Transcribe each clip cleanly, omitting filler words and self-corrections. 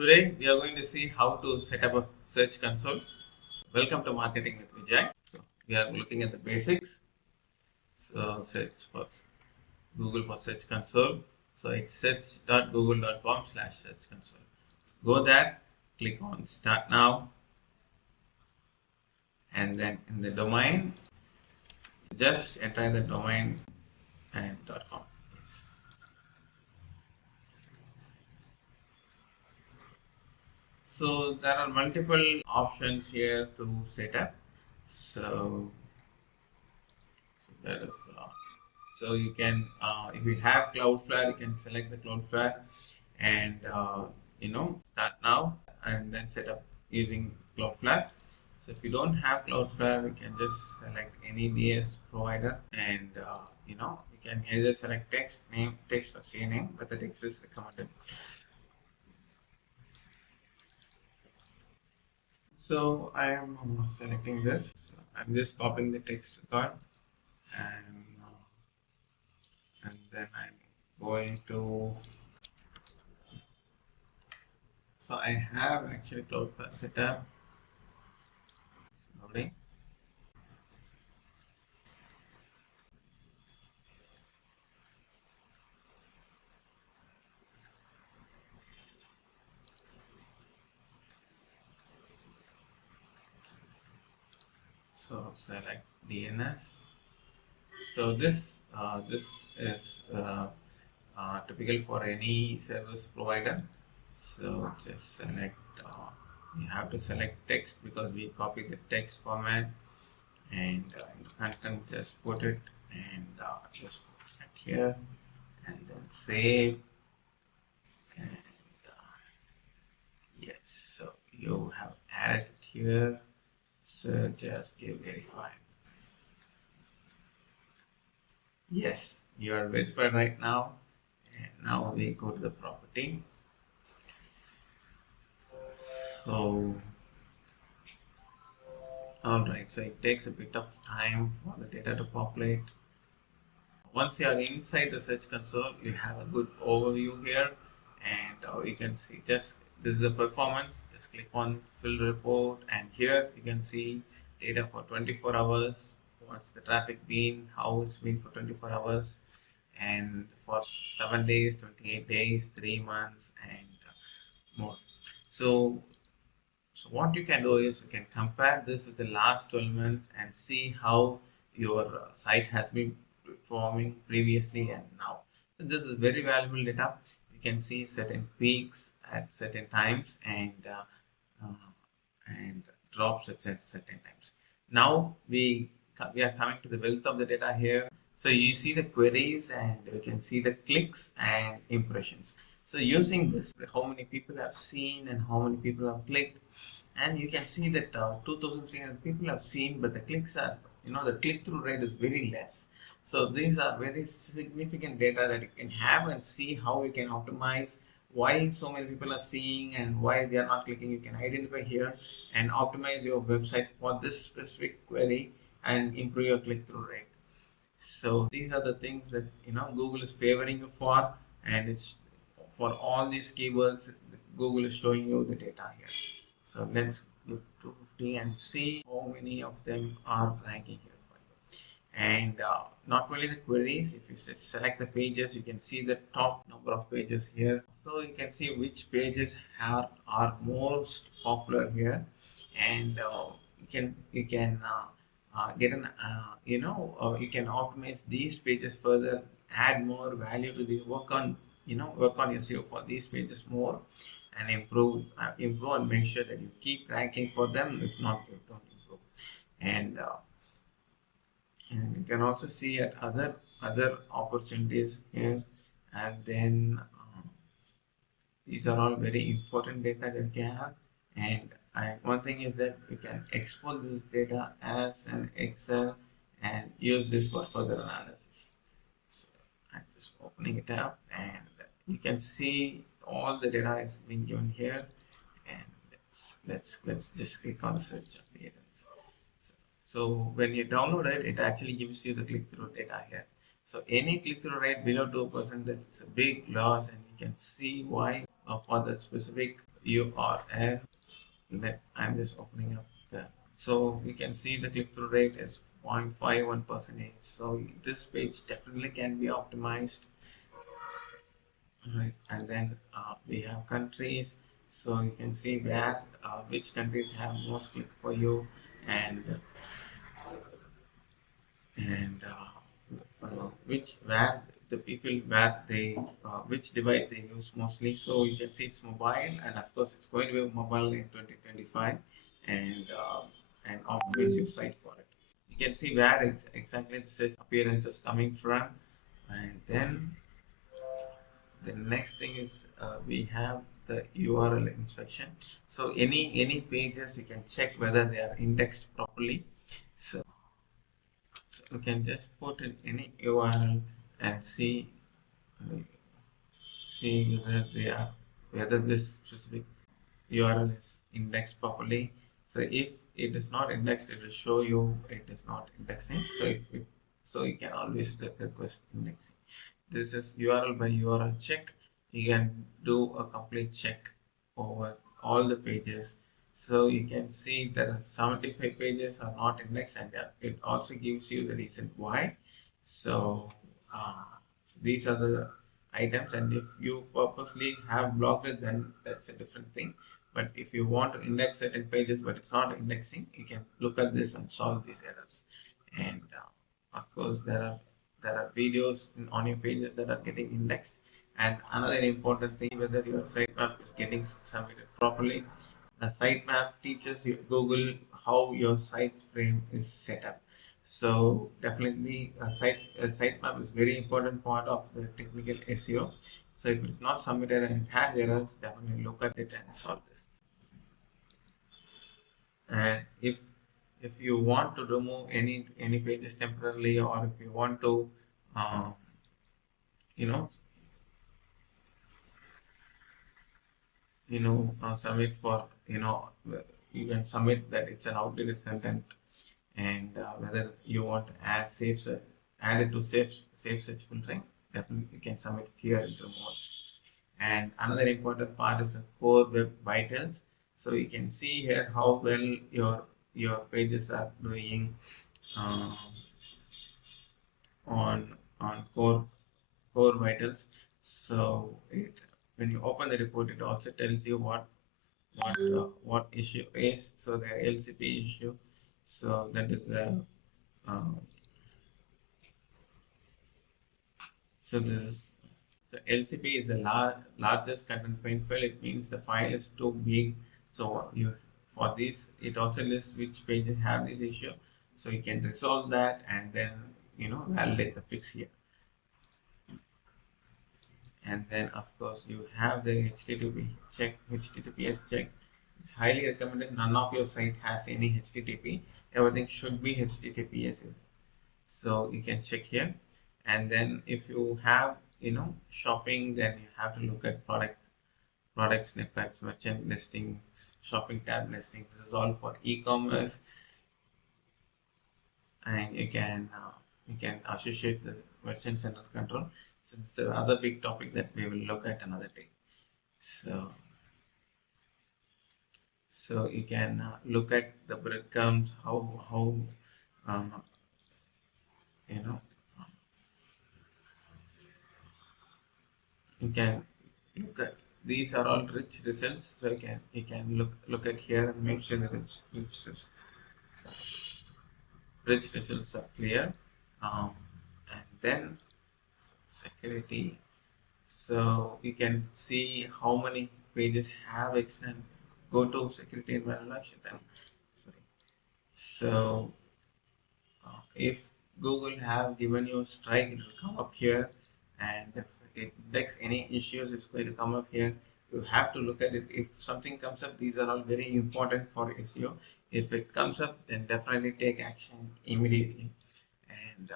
Today we are going to see how to set up a search console. So, welcome to Marketing with Vijay. So, we are looking at the basics. So search for Google for search console. So it's search.google.com/search console. So, go there, click on start now, and then in the domain, just enter the domain and .com. Yes. So there are multiple options here to set up. So that is so you can if you have Cloudflare, you can select the Cloudflare and start now and then set up using Cloudflare. So if you don't have Cloudflare, you can just select any DS provider and you can either select text or CNAME, but the text is recommended. So I am selecting this. So I'm just copying the text record and then I'm going to. So I have actually Cloudflare set up. It's loading. So select DNS. So this is typical for any service provider. So just select. You have to select text because we copy the text format, and in the content just put it and just put it here, and then save. And yes, so you have added it here. So just give verify. Yes, you are verified right now. And now we go to the property. So, alright, so it takes a bit of time for the data to populate. Once you are inside the search console, you have a good overview here, and you can see just this is the performance. Just click on fill report, and here you can see data for 24 hours. What's the traffic been, how it's been for 24 hours, and for 7 days, 28 days, 3 months, and more. So what you can do is you can compare this with the last 12 months and see how your site has been performing previously and now. So this is very valuable data. You can see certain peaks at certain times and drops at certain times. Now we are coming to the wealth of the data here. So you see the queries and you can see the clicks and impressions. So using this, how many people have seen and how many people have clicked, and you can see that 2,300 people have seen, but the clicks are, the click-through rate is very less. So these are very significant data that you can have and see how you can optimize why so many people are seeing and why they are not clicking. You can identify here and optimize your website for this specific query and improve your click-through rate. So these are the things that Google is favoring you for, and it's for all these keywords Google is showing you the data here. So let's go to 250 and see how many of them are ranking here for you. And not only the queries, if you select the pages, you can see the top number of pages here. So you can see which pages are most popular here, and you can get an you can optimize these pages further, add more value to the work on SEO for these pages more, and improve and make sure that you keep ranking for them. If not, you don't improve. And you can also see at other opportunities here, and then these are all very important data that you can have. And one thing is that you can export this data as an Excel and use this for further analysis. So I'm just opening it up, and you can see all the data is being given here. And let's just click on search appearance. So when you download it, it actually gives you the click-through data here. So any click-through rate below 2%, that's a big loss, and you can see why for the specific URL. I'm just opening up the, so we can see the click-through rate is 0.51%. So this page definitely can be optimized, right? And then we have countries, so you can see where which countries have most click for you, and which where the people where they which device they use mostly. So you can see it's mobile, and of course it's going to be mobile in 2025, and optimize your site for it. You can see where it's exactly the search appearance is coming from. And then the next thing is we have the URL inspection. So any pages you can check whether they are indexed properly. So you can just put in any URL and uh, see whether they are, whether this specific URL is indexed properly. So if it is not indexed, it will show you it is not indexing. So so you can always request indexing. This is URL by URL check. You can do a complete check over all the pages. So you can see there are 75 pages are not indexed, and it also gives you the reason why. So, so these are the items, and if you purposely have blocked it, then that's a different thing. But if you want to index certain pages but it's not indexing, you can look at this and solve these errors. And of course there are videos on your pages that are getting indexed. And another important thing, whether your sitemap is getting submitted properly. The sitemap teaches you Google how your site frame is set up. So definitely a sitemap is very important part of the technical SEO. So if it's not submitted and it has errors, definitely look at it and solve this. And if you want to remove any pages temporarily, or if you want to uh, you know submit for, you can submit that it's an outdated content, and whether you want to add it to safe search filtering, definitely you can submit it here in remotes. And another important part is the core web vitals. So you can see here how well your pages are doing uh, on core vitals. So when you open the report, it also tells you what issue is. So the LCP issue. So that is the uh, so this is so LCP is the largest content point file. It means the file is too big. So you for this, it also lists which pages have this issue. So you can resolve that and then validate the fix here. And then of course you have the HTTPS check. It's highly recommended. None of your site has any HTTP. Everything should be HTTPS. So you can check here. And then if you have shopping, then you have to look at product snippets, merchant listings, shopping tab listings. This is all for e-commerce, and you can associate the merchant center control. So this is another big topic that we will look at another day. So you can look at the breadcrumbs, how uh, you know you can look at, these are all rich results. So you can look at here and make sure that it's rich results are clear. um, and then security. So you can see how many pages have extended. Go to security and violations, and sorry. So if Google have given you a strike, it will come up here, and if it detects any issues, it's going to come up here. You have to look at it. If something comes up, these are all very important for SEO. If it comes up, then definitely take action immediately. And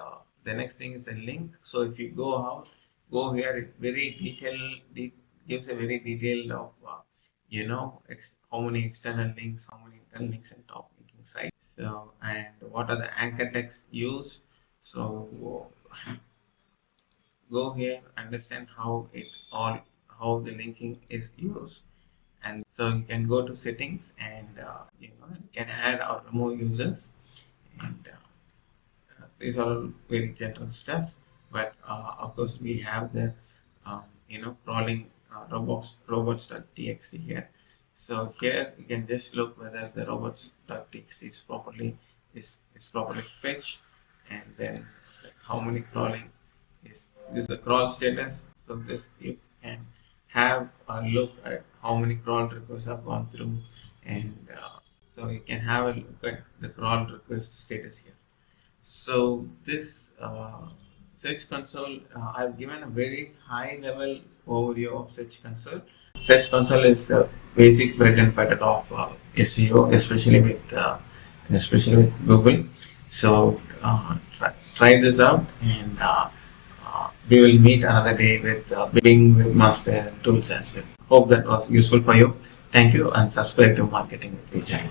the next thing is a link. So if you go here, it very gives a very detailed of how many external links, how many internal links, and top linking sites. So, and what are the anchor texts used? So go here, understand how the linking is used, And so you can go to settings and you can add or remove users, and these are all very general stuff. But of course we have the crawling robots.txt here. So here you can just look whether the robots.txt is properly fetched, and then how many crawling is this is the crawl status. So this you can have a look at how many crawl requests have gone through, and so you can have a look at the crawl request status here. So this Search Console, I've given a very high level overview of Search Console. Search Console is the basic bread and butter of SEO, especially with Google. So try this out, and we will meet another day with Bing Webmaster Tools as well. Hope that was useful for you. Thank you, and subscribe to Marketing with Vijay.